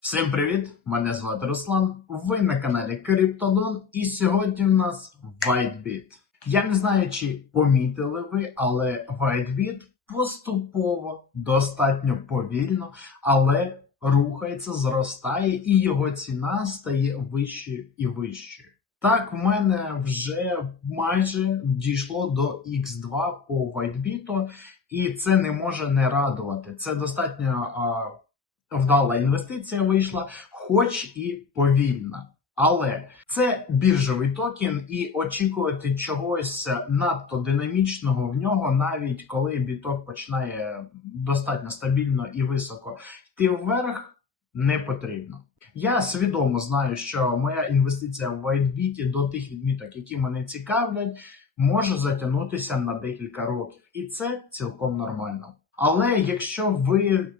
Всім привіт! Мене звати Руслан. Ви на каналі Криптодон, і сьогодні в нас WhiteBit. Я не знаю, чи помітили ви, але WhiteBit поступово, достатньо повільно, але рухається, зростає, і його ціна стає вищою і вищою. Так, в мене вже майже дійшло до X2 по WhiteBit, і це не може не радувати. Це достатньо. Вдала інвестиція вийшла, хоч і повільна. Але це біржовий токен, і очікувати чогось надто динамічного в нього, навіть коли біток починає достатньо стабільно і високо йти вверх, не потрібно. Я свідомо знаю, що моя інвестиція в WhiteBit до тих відміток, які мене цікавлять, може затягнутися на декілька років, і це цілком нормально. Але якщо ви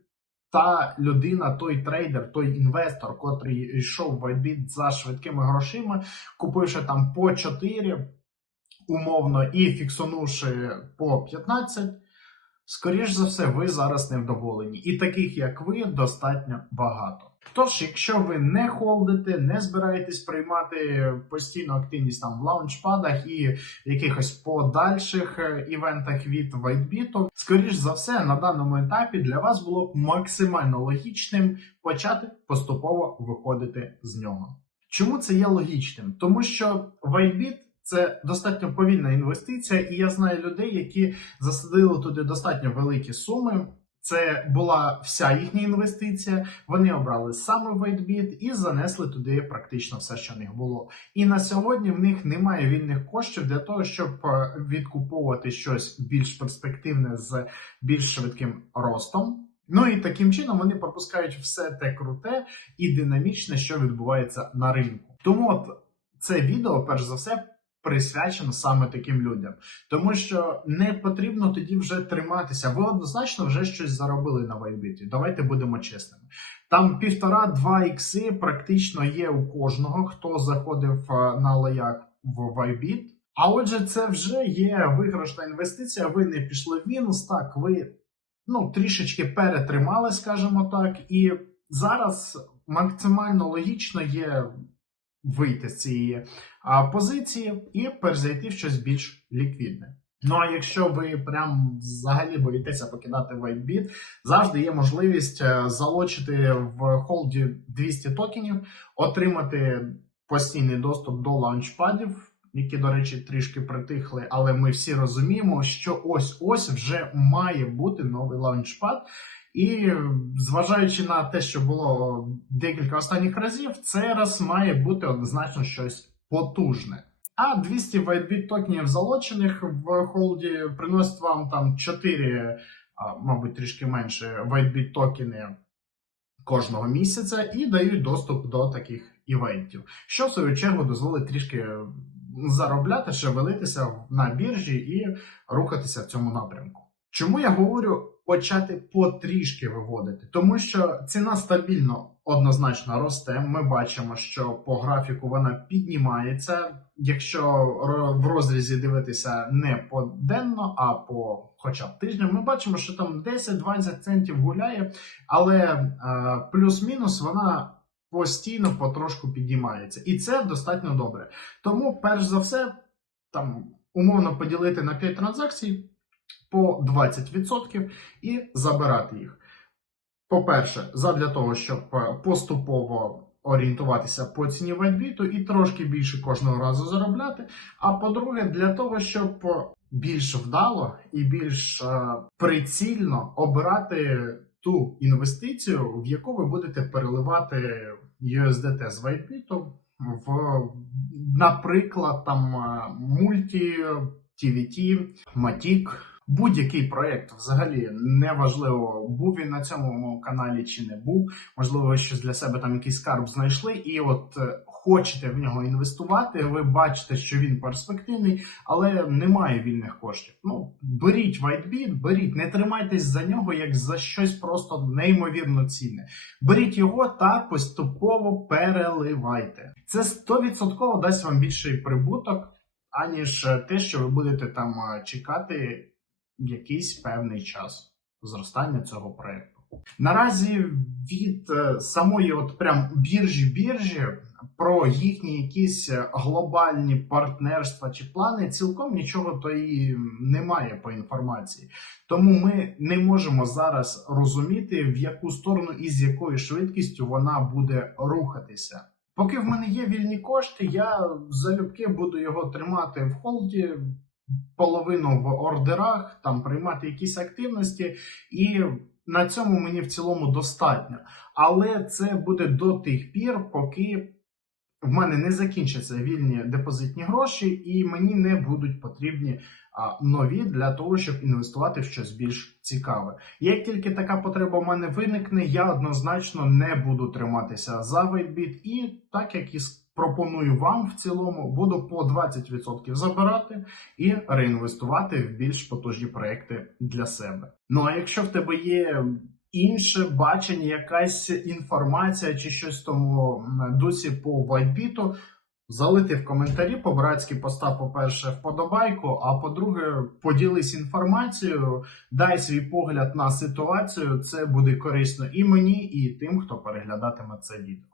та людина, той трейдер, той інвестор, котрий йшов в WhiteBit за швидкими грошима, купивши там по 4 умовно і фіксонувши по 15, скоріш за все, ви зараз невдоволені. І таких, як ви, достатньо багато. Тож, якщо ви не холдите, не збираєтесь приймати постійну активність там в лаунчпадах і якихось подальших е, івентах від WhiteBit, скоріш за все, на даному етапі для вас було б максимально логічним почати поступово виходити з нього. Чому це є логічним? Тому що WhiteBit це достатньо повільна інвестиція, і я знаю людей, які засадили туди достатньо великі суми. Це була вся їхня інвестиція. Вони обрали саме WhiteBit і занесли туди практично все, що в них було. І на сьогодні в них немає вільних коштів для того, щоб е, відкуповувати щось більш перспективне з більш швидким ростом. Ну і таким чином вони пропускають все те круте і динамічне, що відбувається на ринку. Тому от це відео, перш за все, присвячено саме таким людям, тому що не потрібно тоді вже триматися. Ви однозначно вже щось заробили на Вайбіті. Давайте будемо чесними. Там півтора-два ікси практично є у кожного, хто заходив е, на лояк в Вайбіт. А отже, це вже є виграшна інвестиція. Ви не пішли в мінус. Так, ви ну трішечки перетримали, скажімо так, і зараз максимально логічно є вийти з цієї позиції і перезайти в щось більш ліквідне. Ну а якщо ви прям взагалі боїтеся покидати WhiteBit, завжди є можливість залучити залочити в холді 200 токенів, отримати постійний доступ до лаунчпадів, які, до речі, трішки притихли, але ми всі розуміємо, що ось ось вже має бути новий лаунчпад. І зважаючи на те, що було декілька останніх разів, це раз має бути однозначно щось потужне. А 200 WhiteBit токенів залочених в холді приносить вам там 4, а, мабуть, трішки менше WhiteBit токени кожного місяця і дають доступ до таких івентів, що в свою чергу дозволить трішки заробляти, шевелитися на біржі і рухатися в цьому напрямку. Чому я говорю почати потрішки виводити? Тому що ціна стабільно однозначно росте. Ми бачимо, що по графіку вона піднімається. Якщо в розрізі дивитися не поденно, а по хоча б тижням, ми бачимо, що там 10-20 центів гуляє, але е, плюс-мінус вона постійно потрошку піднімається. І це достатньо добре. Тому, перш за все, там умовно поділити на 5 транзакцій по 20% і забирати їх. По-перше, задля того, щоб е, поступово орієнтуватися по ціні вайбіту і трошки більше кожного разу заробляти. А по-друге, для того, щоб більш вдало і більш е, прицільно обирати ту інвестицію, в яку ви будете переливати USDT з вайбіту в, наприклад, там е, мульті, TVT, Matic, будь-який проєкт взагалі неважливо, був він на цьому каналі чи не був. Можливо, ви щось для себе там якийсь скарб знайшли, і от хочете в нього інвестувати. Ви бачите, що він перспективний, але немає вільних коштів. Ну беріть WhiteBit, беріть, не тримайтесь за нього як за щось просто неймовірно цінне. Беріть його та поступово переливайте. Це 100% дасть вам більший прибуток. Аніж те, що ви будете там чекати якийсь певний час зростання цього проекту. Наразі від е, самої от прям біржі біржі про їхні якісь е, глобальні партнерства чи плани цілком нічого то і немає по інформації. Тому ми не можемо зараз розуміти, в яку сторону і з якою швидкістю вона буде рухатися. Поки в мене є вільні кошти, я залюбки буду його тримати в холді, половину в ордерах, там приймати якісь активності, і на цьому мені в цілому достатньо. Але це буде до тих пір, поки в мене не закінчаться вільні депозитні гроші, і мені не будуть потрібні а, нові для того, щоб інвестувати в щось більш цікаве. Як тільки така потреба в мене виникне, я однозначно не буду триматися за WhiteBit і так як і пропоную вам в цілому, буду по 20% забирати і реінвестувати в більш потужні проекти для себе. Ну а якщо в тебе є інше бачення, якась інформація чи щось тому дусі по WhiteBit, залити в коментарі по-братськи постав, по-перше, вподобайку, а по-друге, поділись інформацією, дай свій погляд на ситуацію. Це буде корисно і мені, і тим, хто переглядатиме це відео.